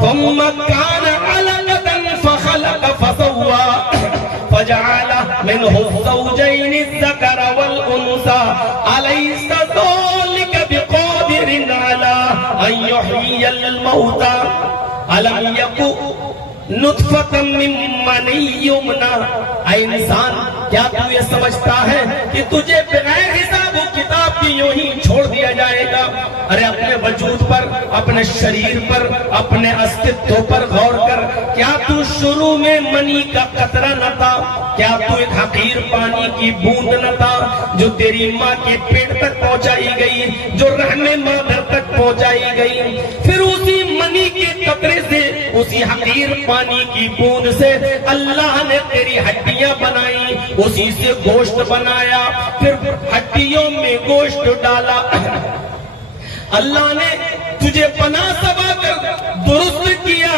थुम्मा कान अलकतन फखलक फसव्वा फजअल मिनहु ज़ौजैनि Zucker वल उन्सा अलैसा ज़ालिका बिक़ादिरिन अला अन युह्यियल मौता अलम यकु नुत्फतम मिन मनी युमना। ऐ इंसान, क्या तू ये समझता है कि तुझे बिगैर हिसाब किताब की यूं ही छोड़ दिया जाएगा? अरे अपने वजूद पर, अपने शरीर पर, अपने अस्तित्व पर गौर कर। क्या तू शुरू में मनी का कतरा न था? क्या तू एक हकीर पानी की बूंद न था जो तेरी माँ के पेट तक पहुंचाई गई, जो रहने मादर तक पहुंचाई गई? फिर उसी मनी के कतरे से, उसी हकीर पानी की बूंद से अल्लाह ने तेरी हड्डियां बनाई, उसी से गोश्त बनाया, फिर हड्डियों में गोश्त डाला। अल्लाह ने तुझे बना सवा कर दुरुस्त किया।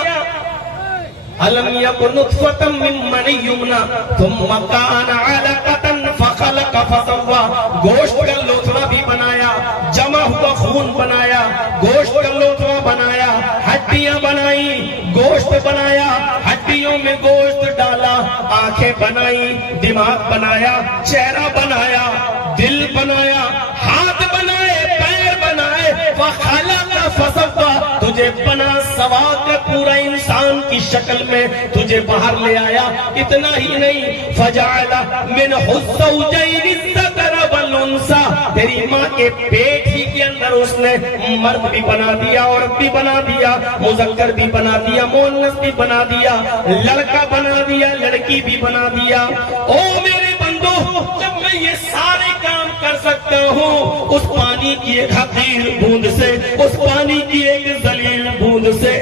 अलम यकुन नुत्फतम मिन मनी युमना थुम्मा कान अलकतन फखलक फसव्वा। गोश्त का लोथड़ा भी बनाया, जमा हुआ खून बनाया, गोश्त का लोथड़ा बनाया, हड्डियां बनाई, गोश्त बनाया, हड्डियों में गोश्त डाला, आंखें बनाई, दिमाग बनाया, चेहरा बनाया, दिल बनाया, हाथ बनाए, पैर बनाए, फखलक फसव्वा। तुझे बना सवा के पूरा इंसान की शक्ल में तुझे बाहर ले आया। इतना ही नहीं, फजअल मिनहु ज़ौजैनि ज़कर वल उन्सा। तेरी माँ के पेट ही के अंदर उसने मर्द भी बना दिया, औरत भी बना दिया, मुज़क्कर भी बना दिया, मुअन्नस भी बना दिया, लड़का बना दिया, लड़की भी बना दिया। ओ मेरे बंदो, जब मैं ये सारे काम कर सकता हूँ उस पानी की एक हकीर बूंद से, उस पानी की एक जलील बूंद से,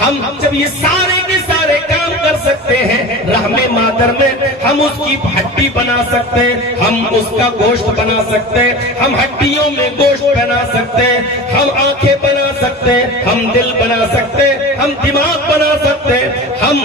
हम जब ये सारे के सारे काम कर सकते हैं, रहमे मादर में हम उसकी हड्डी बना सकते हैं, हम उसका गोश्त बना सकते हैं, हम हड्डियों में गोश्त बना सकते हैं, हम आंखें बना सकते हैं, हम दिल बना सकते हैं, हम दिमाग बना सकते हैं, हम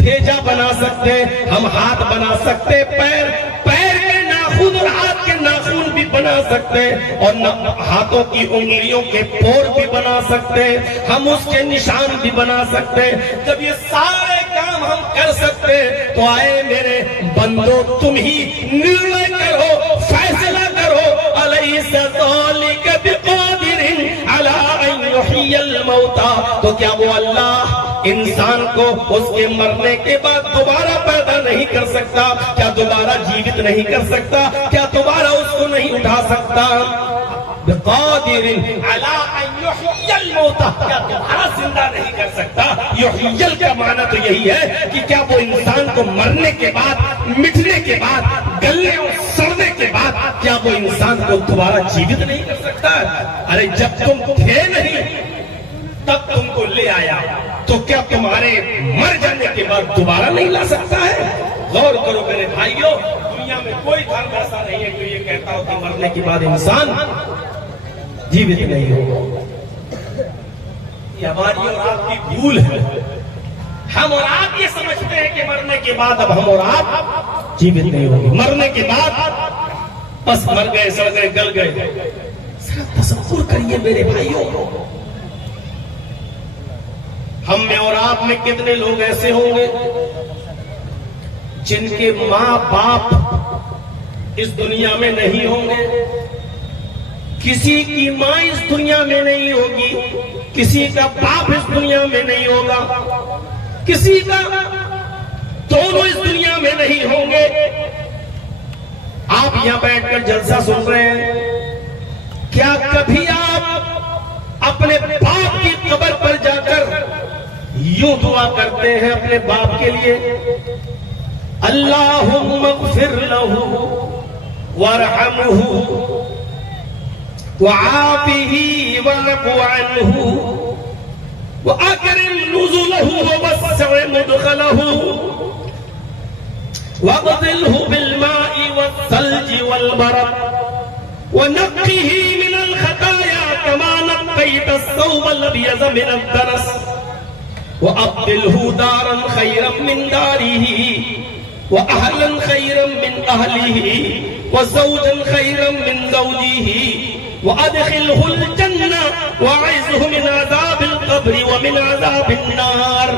भेजा बना सकते हैं, हम हाथ बना सकते हैं, पैर के नाखून और हाथ के नाखून भी बना सकते हैं, और हाथों की उंगलियों के पोर भी बना सकते हैं, हम उसके निशान भी बना सकते हैं। जब ये सारे काम हम कर सकते हैं तो आए मेरे बंदो, तुम ही निर्णय करो, फैसला करो। अलैसा ज़ालिका बिक़ादिरिन अला अन युह्यियल मौता। तो क्या वो अल्लाह इंसान को उसके मरने के बाद दोबारा पैदा नहीं कर सकता? क्या दोबारा जीवित नहीं कर सकता? क्या दोबारा उसको नहीं उठा सकता? बिक़ादिरिन अला अन युह्यियल मौता। क्या दोबारा जिंदा नहीं कर सकता? युह्यियल का माना तो यही है कि क्या वो इंसान को मरने के बाद, मिटने के बाद, गलने और सड़ने के बाद, क्या वो इंसान को दोबारा जीवित नहीं कर सकता? अरे जब तुम थे नहीं तब तुमको ले आया, तो क्या तुम्हारे मर जाने के बाद दोबारा नहीं ला सकता है? गौर करो मेरे भाइयों, दुनिया में कोई धर्म ऐसा नहीं है जो ये कहता हो कि मरने के बाद इंसान जीवित नहीं होगा। ये हमारी और आपकी भूल है। हम और आप ये समझते हैं कि मरने के बाद अब हम और आप जीवित नहीं होंगे। मरने के बाद बस मर गए, सड़ गए, गल गए। सिर्फ तसव्वुर करिए मेरे भाइयों, हम में और आप में कितने लोग ऐसे होंगे जिनके माँ बाप इस दुनिया में नहीं होंगे, किसी की माँ इस दुनिया में नहीं होगी, किसी का बाप इस दुनिया में नहीं होगा, किसी का दोनों इस दुनिया में नहीं होंगे। आप यहां बैठकर जलसा सुन रहे हैं, क्या कभी आप अपने बाप की कब्र पर जाकर यूं दुआ करते हैं अपने बाप के लिए? अल्लाहुम्मा इग़फिर लहू वरहमहू वआफ़िही वअफ़ु अन्हु वअकरिम नुज़ुलहू ववस्सिअ मुदख़लहू वग़सिलहू बिलमाई वस्सल्जि वलबरद वनक़्क़िही मिनल ख़ताया कमा नक़्क़ैत अस्सौबल अब्यज़ मिनद दनस वअब्दिलहू दारन खैरन मिन दारिही वअहलन खैरन मिन अहलिही वज़ौजन खैरन मिन ज़ौजिही वअदखिलहुल जन्नह वअइज़हु मिन अज़ाबिल क़ब्रि व मिन अज़ाबिन नार।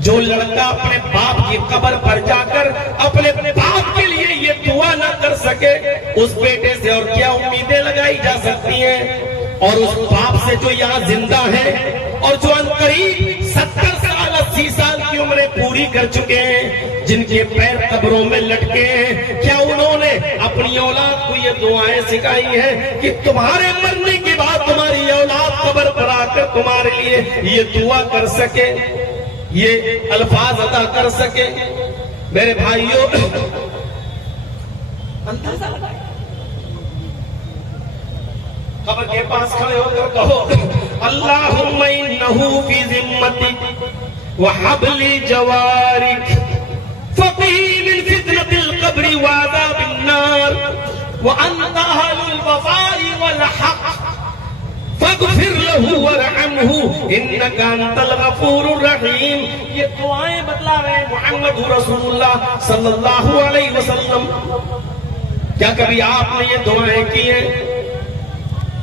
जो लड़का अपने बाप की कब्र पर जाकर अपने बाप के लिए ये दुआ न कर सके, उस बेटे से और क्या उम्मीदें लगाई जा सकती हैं? और उस बाप से जो यहाँ जिंदा है और जो अनकरीब 70 साल 80 साल की उम्रें पूरी कर चुके हैं, जिनके पैर कब्रों में लटके हैं, क्या उन्होंने अपनी औलाद को ये दुआएं सिखाई हैं कि तुम्हारे मरने के बाद तुम्हारी औलाद कब्र पर आकर तुम्हारे लिए ये दुआ कर सके, ये अल्फाज अदा कर सके? मेरे भाइयों, अंदाजा लगाए, कब्र के पास खड़े होकर कहो, अल्लाहुम्मा इन्नहु फी ज़िम्मतिक व हब्ली जवारिक फक़ी मिन फितनतिल क़ब्रि व अज़ाबिन नार व अंता अहलुल वफ़ा'i वल हक़ फ़ग़फ़िर लहू वरहमहू इन्नका अंतल गफ़ूरुर रहीम। ये दुआएं बतला रहे मुहम्मद रसूलुल्लाह सल्लल्लाहु अलैहि वसल्लम। क्या कभी आपने ये दुआएं की हैं?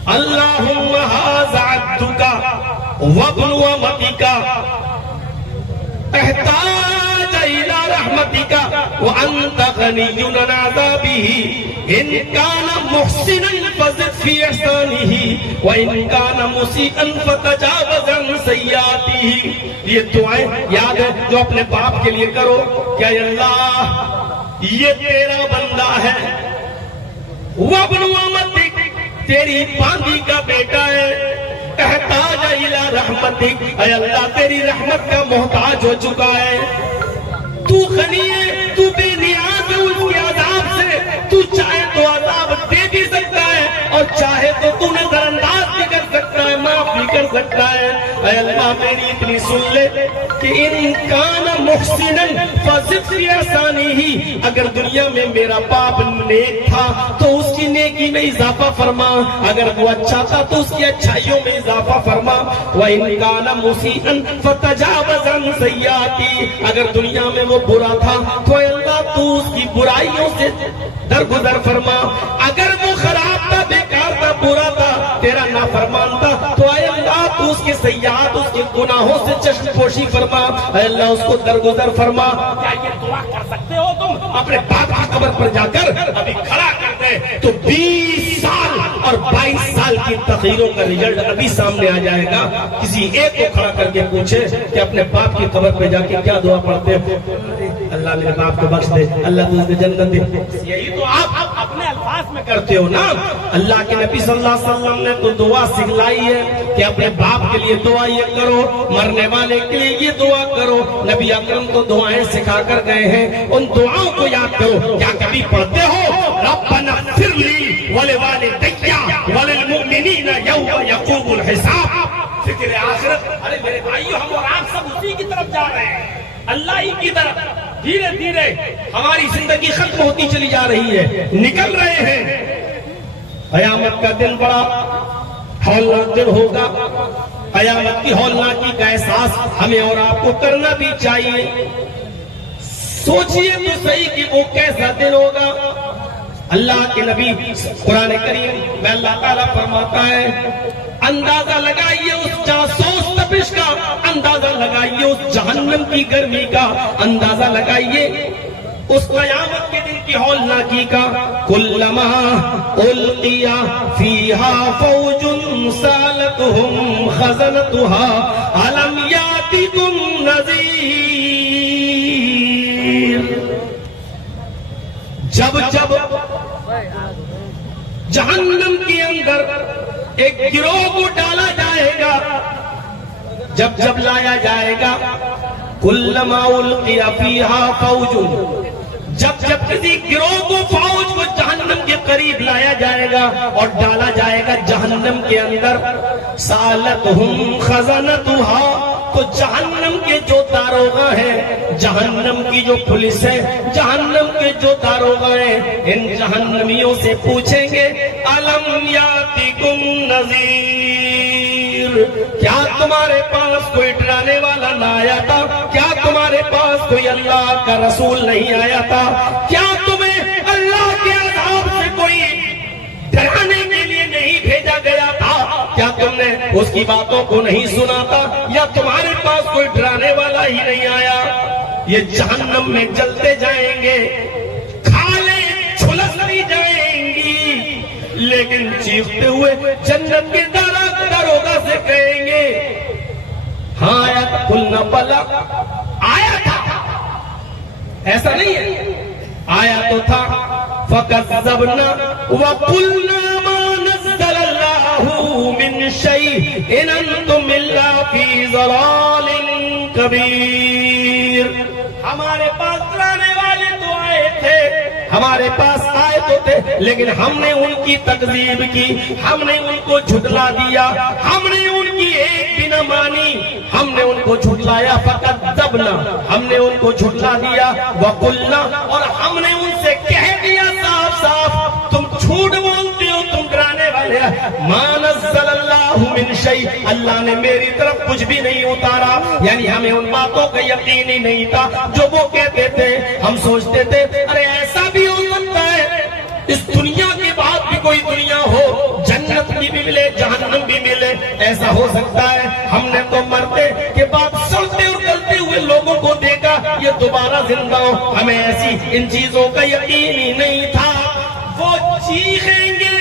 अल्लाहुम्मा हाज़ा अब्दुका वब्नु अमतिका एहताज इला रहमतिका व अंत गनियुन अन अज़ाबिही इन काना मुहसिनन फज़िद फी इहसानिही व इन काना मुसीअन फतजावज़ अन सय्यातिही। ये दुआएं याद है जो अपने बाप के लिए करो। क्या अल्लाह ये तेरा बंदा है, वब्नु अमतिक तेरी बांदी का बेटा है, एहताज इला रहमतिक ऐ अल्लाह तेरी रहमत का मोहताज हो चुका है। तू गनी है, तू बेनियाज है उसके अज़ाब से। तू चाहे तो अज़ाब दे भी सकता है और चाहे तो तू नजरअंदाज भी कर सकता है, माफ भी कर सकता है। ऐ अल्लाह मेरी इतनी सुन ले कि इन काना मुहसिनन फज़िद फी इहसानिही, अगर दुनिया में मेरा बाप नेक था तो उसकी नेकी में इजाफा फरमा, अगर वो अच्छा था तो उसकी अच्छाइयों में इजाफा फरमा। व इन काना मुसीअन फतजावज़ अन सय्याती, अगर दुनिया में वो बुरा था तो अल्लाह तू उसकी बुराइयों से दरगुजर फरमा। अगर वो खराब था, बेकार था, बुरा था, तेरा नाफरमान था, तो अल्लाह तू उसके सय्यात, उसके गुनाहों से चश्मपोशी फरमा, अल्लाह उसको दरगुजर फरमा। क्या ये दुआ कर सकते हो तुम? अपने बाप की कब्र पर जाकर अभी खड़ा कर दे तो 20 साल और 22 साल की तकरीरों का रिजल्ट अभी सामने आ जाएगा। किसी एक को खड़ा करके पूछे कि अपने बाप की कब्र पर जाके क्या दुआ पढ़ते हो? अल्लाह मेरे बाप को बख्श दे, अल्लाह तुझे जन्नत दे। यही तो आप अपने अल्फाज में करते हो ना। अल्लाह के नबी सल्लल्लाहु अलैहि वसल्लम ने तो दुआ सिखलाई है कि अपने बाप के लिए दुआ ये करो, मरने वाले के लिए ये दुआ करो। नबी अकरम तो दुआएं सिखा कर गए हैं, उन दुआओं को याद करो। क्या कभी पढ़ते हो रब्बना फ़िरली वलिवालिदैया वलिल मुमिनीना यौम यक़ूमुल हिसाब? फिक्र आखिरत। अरे मेरे भाइयों, हम और आप सब उसी की तरफ जा रहे हैं, अल्लाह ही की तरफ। धीरे धीरे हमारी जिंदगी खत्म होती चली जा रही है, निकल रहे हैं। कयामत का दिन बड़ा हौलनाक दिन होगा। कयामत की हौलनाकी का एहसास हमें और आपको करना भी चाहिए। सोचिए तो सही कि वो कैसा दिन होगा। अल्लाह के नबी कुरान करीम में अल्लाह ताला फरमाता है, अंदाजा लगाइए उस जासूस तपिश का, अंदाजा लगाइए उस जहन्नम की गर्मी का, अंदाजा लगाइए उस कयामत के दिन की हौलनाकी का। कुल्लमा उल्किया फीहा फौजुन सालतहुम खज़नतुहा अलम यातिकुम नज़ीर। जब जब जहन्नम के अंदर एक गिरोह को डाला जाएगा, जब जब लाया जाएगा, कुल्लमा उल्किया फीहा फौजुन, जब जब किसी गिरोह को, फौज को जहन्नम के करीब लाया जाएगा और डाला जाएगा जहन्नम के अंदर, सालतहुम खज़नतुहा, तो जहन्नम के जो दारोगा हैं, जहन्नम की जो पुलिस है, जहन्नम के जो दारोगा हैं, इन जहन्नमियों से पूछेंगे अलम यातिकुम नज़ीर, क्या तुम्हारे पास कोई डराने वाला ना आया था? क्या तुम्हारे पास कोई अल्लाह का रसूल नहीं आया था? क्या तुम्हें अल्लाह के अज़ाब से कोई डराने के लिए नहीं भेजा गया था? क्या तुमने उसकी बातों को नहीं सुनाता, या तुम्हारे पास कोई डराने वाला ही नहीं आया। ये जहन्नम में जलते जाएंगे, खालें छुलसती जाएंगी, लेकिन चीखते हुए जन्नत के दरोगा से कहेंगे, हाँ आया था, खुलना पला आया था, ऐसा नहीं है, आया तो था। फकज़्ज़बना व कुलना मा नज़्ज़लल्लाहु मिन शैइन अंतुम इल्ला फी ज़लालिन कबीर। हमारे पास डराने वाले तो आए थे, हमारे पास आए तो थे, लेकिन हमने उनकी तकज़ीब की, हमने उनको झुठला दिया, हमने उनकी एक भी न मानी, हमने उनको झुठलाया। फकज़्ज़बना, हमने उनको झुठला दिया, वकुलना, और हमने उनसे कह दिया साफ साफ, तुम झूठ बोलते हो, तुम डराने वाले हो। मा नज़्ज़लल्लाहु मिन शै, अल्लाह ने मेरी तरफ कुछ भी नहीं उतारा। यानी हमें उन बातों का यकीन ही नहीं था जो वो कहते थे। हम सोचते थे अरे ऐसा भी हो सकता है इस दुनिया के बाद भी कोई दुनिया हो, जन्नत भी मिले, जहन्नम भी मिले, ऐसा हो सकता है। हमने तो मरते के बाद सड़ते और गलते हुए लोगों को देखा, ये दोबारा जिंदा हो, हमें ऐसी इन चीजों का यकीन ही नहीं था। वो चीखेंगे,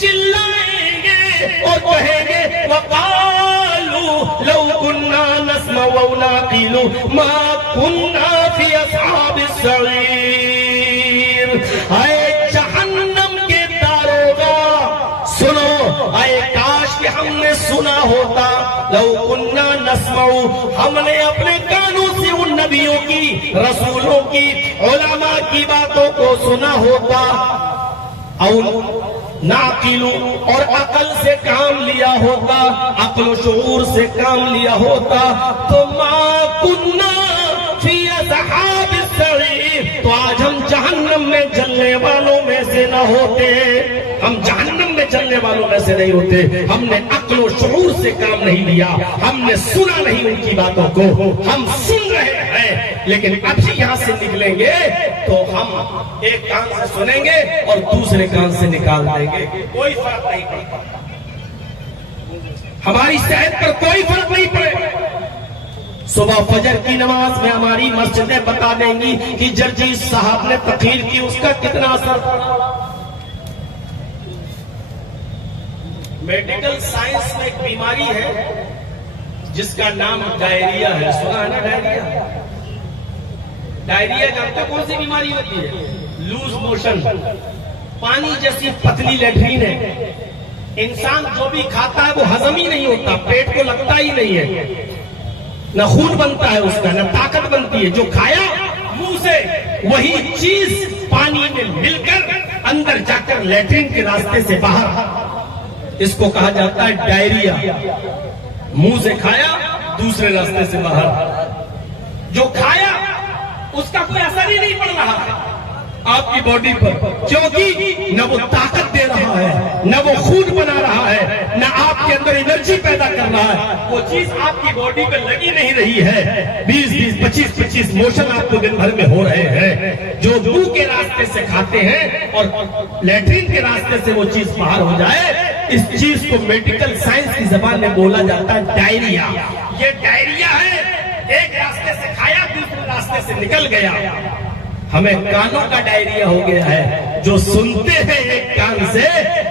चिल्लाएंगे और कहेंगे, वक़ालू लौ कुन्ना नस्मउ व नाक़िलु मा कुन्ना फी अस्हाबिस सईर। आए जहन्नम के दारोगा सुनो, आए काश कि हमने सुना होता, लौ कुन्ना नस्मउ, हमने अपने कानों से उन नबियों की, रसूलों की, उलमा की बातों को सुना होता, और नाकिलू, और अकल से काम लिया होता, अक्ल शऊर से काम लिया होता, तो मा कुन्ना फी अस्हाबिस सईर, तो आज हम जहन्नम में जलने वालों में से न होते, हम जहन्नम में जलने वालों में से नहीं होते। हमने अक्ल और शऊर से काम नहीं लिया, हमने सुना नहीं उनकी बातों को। हम सुन रहे हैं, लेकिन अभी यहाँ से निकलेंगे तो हम एक कान से सुनेंगे और दूसरे कान से निकाल देंगे, कोई फर्क नहीं पड़ता, हमारी सेहत पर कोई फर्क नहीं पड़ेगा। सुबह फजर की नमाज में हमारी मस्जिदें बता देंगी कि जर्जीस साहब ने तकरीर की, उसका कितना असर पड़ा। मेडिकल साइंस में एक बीमारी है जिसका नाम डायरिया है, सुना है ना डायरिया? डायरिया जानते कौन सी बीमारी होती है? लूज मोशन, पानी जैसी पतली लैट्रीन है। इंसान जो भी खाता है वो हजम ही नहीं होता, पेट को लगता ही नहीं है, न खून बनता है उसका, न ताकत बनती है। जो खाया मुंह से, वही चीज पानी में मिलकर अंदर जाकर लैट्रिन के रास्ते से बाहर, इसको कहा जाता है डायरिया। मुंह से खाया, दूसरे रास्ते से बाहर। जो खाया उसका कोई असर ही नहीं पड़ रहा है आपकी बॉडी पर, क्योंकि न वो ताकत दे रहा है, न वो खून बना रहा है, न आपके अंदर एनर्जी पैदा कर रहा है। वो चीज आपकी बॉडी पे लगी नहीं रही है। 20-20, 25-25 मोशन आपको दिन भर में हो रहे हैं। जो मुंह के रास्ते से खाते हैं और लैट्रिन के रास्ते से वो चीज बाहर हो जाए, इस चीज को मेडिकल साइंस की जबान में बोला जाता है डायरिया। ये डायरिया है, एक रास्ते से खाया, दूसरे रास्ते से निकल गया। हमें कानों का डायरिया हो गया है, जो सुनते हैं एक कान से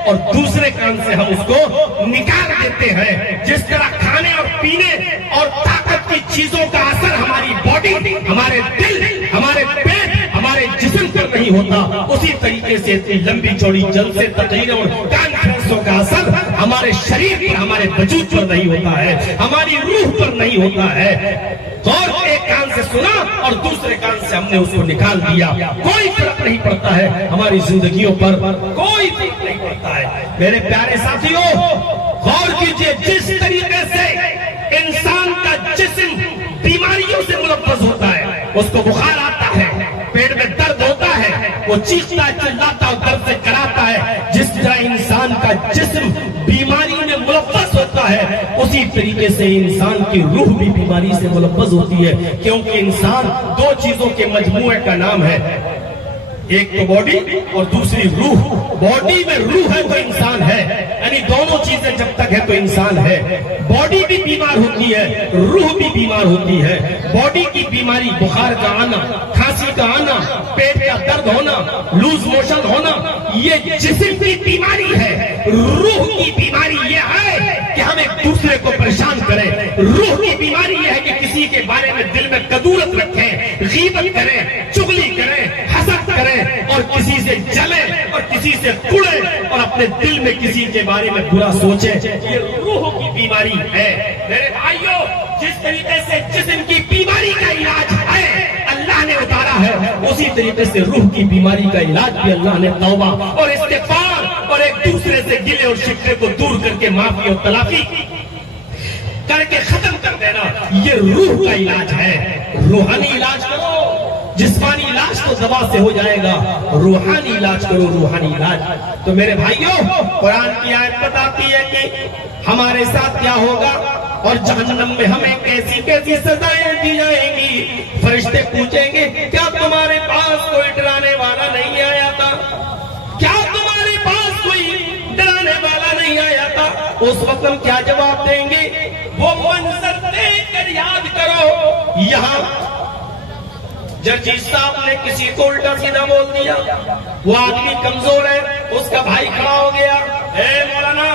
और दूसरे कान से हम उसको निकाल देते हैं। जिस तरह खाने और पीने और ताकत की चीजों का असर हमारी बॉडी, हमारे दिल, हमारे पेट, हमारे जिस्म पर नहीं होता, उसी तरीके से इतनी लंबी चौड़ी जलसे, तकरीरें और कॉन्फ्रेंसों का असर हमारे शरीर पर, हमारे वजूद पर नहीं होता है, हमारी रूह पर नहीं होता है। और एक कान से सुना और दूसरे कान से हमने उसको निकाल दिया। कोई फर्क नहीं पड़ता है हमारी जिंदगियों पर, कोई फर्क नहीं पड़ता है। मेरे प्यारे साथियों, गौर कीजिए, जिस तरीके से इंसान का जिस्म बीमारियों से मुलव्वस होता है, उसको बुखार आता है, पेट में दर्द होता है, वो चीखता है, चिल्लाता है, दर्द से कराता है। जिस तरह इंसान का जिस्म बीमारी में मुलव्वस होता है, उसी तरीके से इंसान की रूह भी बीमारी से मुलव्वस होती है। क्योंकि इंसान दो चीजों के मजमूए का नाम है, एक तो बॉडी और दूसरी रूह। बॉडी में रूह है तो इंसान है, यानी दोनों चीजें जब तक है तो इंसान है। बॉडी भी बीमार होती है, रूह भी बीमार होती है। बॉडी की बीमारी बुखार का आना, खांसी का आना, पेट का दर्द होना, लूज मोशन होना, ये जिस्म की बीमारी है। रूह की बीमारी ये है कि हम एक दूसरे को परेशान करें। रूह की बीमारी ये है कि किसी के बारे में दिल में कदूरत रखें, गीबत करें, चुगली करें, हसद करें और किसी से जले और किसी से कुड़े और अपने दिल में किसी के बारे में बुरा सोचे। ये रूह की बीमारी है। मेरे भाइयों, जिस तरीके से जिस्म की बीमारी का इलाज है अल्लाह ने उतारा है, उसी तरीके से रूह की बीमारी का इलाज भी अल्लाह ने तौबा और इस्तिग़फ़ार और एक दूसरे से गिले और शिकवे को दूर करके माफी और तलाफी करके खत्म कर देना, ये रूह का इलाज है। रूहानी इलाज करो, जिस्मानी इलाज तो दवा से हो जाएगा, रूहानी इलाज करो, रूहानी इलाज। तो मेरे भाइयों, कुरान की आयत बताती है कि हमारे साथ क्या होगा और जहन्नम में हमें कैसी कैसी सजाएं दी जाएंगी। फरिश्ते पूछेंगे, क्या तुम्हारे पास कोई डराने वाला नहीं आया था? क्या तुम्हारे पास कोई डराने वाला नहीं आया था? उस वक्त हम क्या जवाब देंगे? वो मंजर देखकर याद करो, यहाँ जर्जी साहब ने किसी को उल्टा सीधा बोल दिया, वो आदमी कमजोर है, उसका भाई खड़ा हो गया, ए मौलाना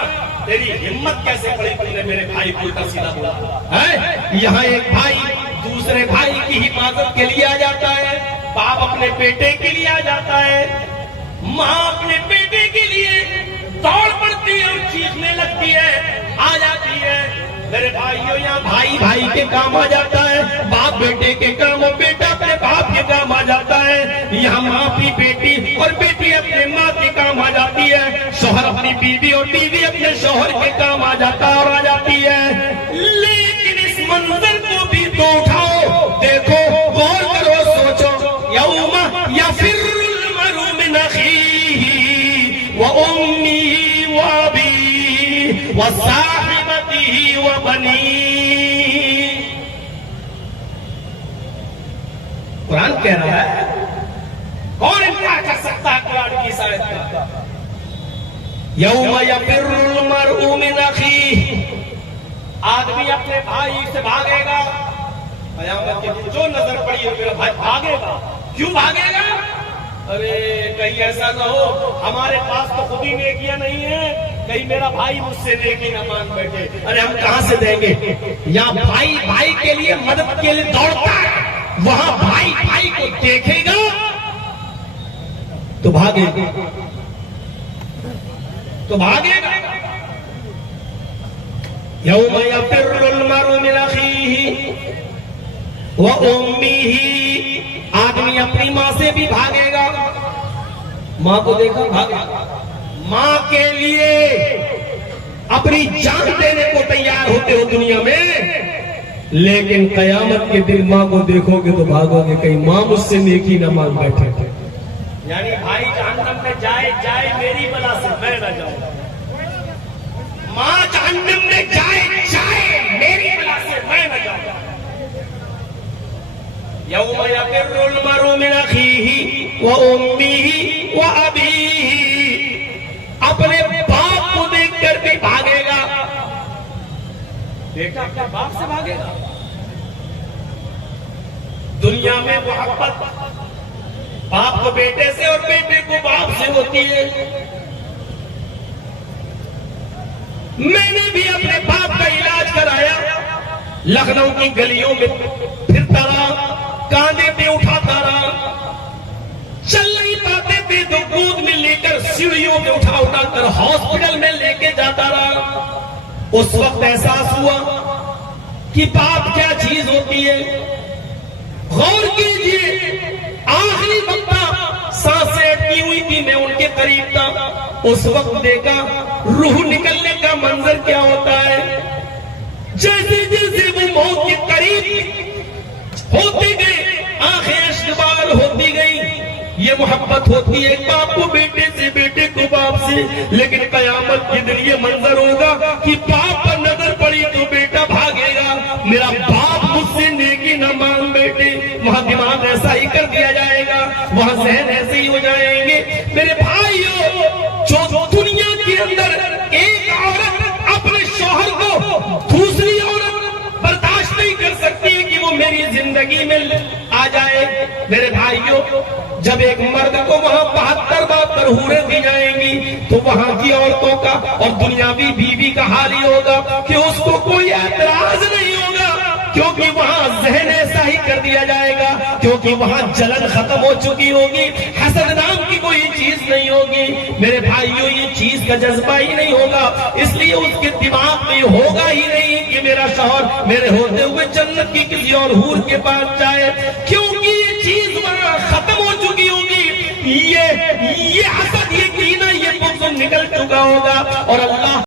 तेरी हिम्मत कैसे पड़ी तुमने मेरे भाई को उल्टा सीधा बोला है? यहाँ एक भाई दूसरे भाई की हिफाजत के लिए आ जाता है, बाप अपने बेटे के लिए आ जाता है, माँ अपने बेटे के लिए दौड़ पड़ती है और चीखने लगती है, आ जाती है। मेरे भाइयों, यहाँ भाई भाई के काम आ जाता है, बाप बेटे के काम और बेटा अपने बाप के काम आ जाता है। यहाँ माँ अपनी बेटी और बेटी अपने माँ के काम आ जाती है, शौहर अपनी बीवी और बीवी अपने शौहर के काम आ जाता है और आ जाती है। लेकिन इस मंजर को भी तो उठाओ, देखो, गौर करो, सोचो। यौमा यफिर्रुल मर'उ मिन अखीही व उम्मिही व अबीही व साहिबतिही व बनीही। कुरान कह रहा है, कौन इनकार कर सकता है कुरान की आयत का? यौमा यफिर्रुल मर'उ मिन अखीही, आदमी अपने भाई से भागेगा। कयामत के दिन जो नजर पड़ी है मेरा भाई भागेगा। क्यों भागेगा? अरे कहीं ऐसा ना हो हमारे पास तो खुद ही नेकियां नहीं है, कहीं मेरा भाई मुझसे नेकी ना मांग बैठे। अरे हम कहां से देंगे? यहाँ भाई भाई के लिए मदद के लिए दौड़ता है, वहां भाई भाई को देखेगा तो भागेगा, तो भागेगा। यौम यफिर्रुल मर'उ मिन अखीही व उम्मिही, आदमी अपनी माँ से भी भागेगा। माँ को देखा भागेगा, माँ के लिए अपनी जान देने को तैयार होते हो दुनिया में, लेकिन कयामत के दिन माँ को देखोगे तो भागोगे, कहीं माँ मुझसे नेकी न मांग बैठे। यानी भाई जहन्नम में जाए जाए मेरी बला से मैं न जाऊं, माँ जहन्नम में जाए जाए मेरी बला से मैं न जाऊं। यौम यफिर्रुल मर'उ मिन अखीही व उम्मिही व अबीही, अपने बाप को देखकर भी भागेगा। बेटा अपने बाप से भागेगा। दुनिया में मोहब्बत बाप को बेटे से और बेटे को बाप से होती है। मैंने भी अपने बाप का इलाज कराया, लखनऊ की गलियों में फिरता रहा, कांधे पे उठाता रहा, चल नहीं पाते थे तो गोद में लेकर सीढ़ियों पे उठा उठा कर हॉस्पिटल में लेके जाता रहा। उस वक्त एहसास हुआ कि बाप क्या चीज होती है। गौर कीजिए, आखिरी वक्त सांसें अटकी हुई थी, मैं उनके करीब था, उस वक्त देखा रूह निकलने का मंजर क्या होता है। जैसे जैसे वो मौत के करीब होते गए, आंखें अश्कबार होती गई। ये मोहब्बत होती है बाप को बेटे से, बेटे को बाप से। लेकिन कयामत के दिन ये मंजर होगा कि बाप पर नजर पड़ी तो बेटा भागेगा, मेरा बाप मुझसे नेकी न मांग बैठे। वहां दिमाग ऐसा ही कर दिया जाएगा, वहां जहन ऐसे ही हो जाएंगे। मेरे भाइयों, जो दुनिया के अंदर एक औरत अपने शौहर को दूसरी औरत बर्दाश्त नहीं कर सकती है कि वो मेरी जिंदगी में आ जाए, मेरे भाइयों, जब एक मर्द को वहां 72 हूरें दी जाएंगी तो वहां की औरतों का और दुनियावी बीवी का हाल ही होगा कि उसको कोई ऐतराज नहीं होगा, क्योंकि वहां जहन ऐसा ही कर दिया जाएगा, क्योंकि वहां जलन खत्म हो चुकी होगी, हसद नाम की कोई चीज नहीं होगी। मेरे भाइयों, ये चीज का जज्बा ही नहीं होगा, इसलिए उसके दिमाग में होगा ही नहीं कि मेरा शौहर मेरे होते हुए जन्नत की किसी और हूर के पास जाए, क्योंकि ये चीज वहां खत्म हो चुकी होगी। ये हसद, ये कीना, ये बुग़्ज़ निकल चुका होगा और अल्लाह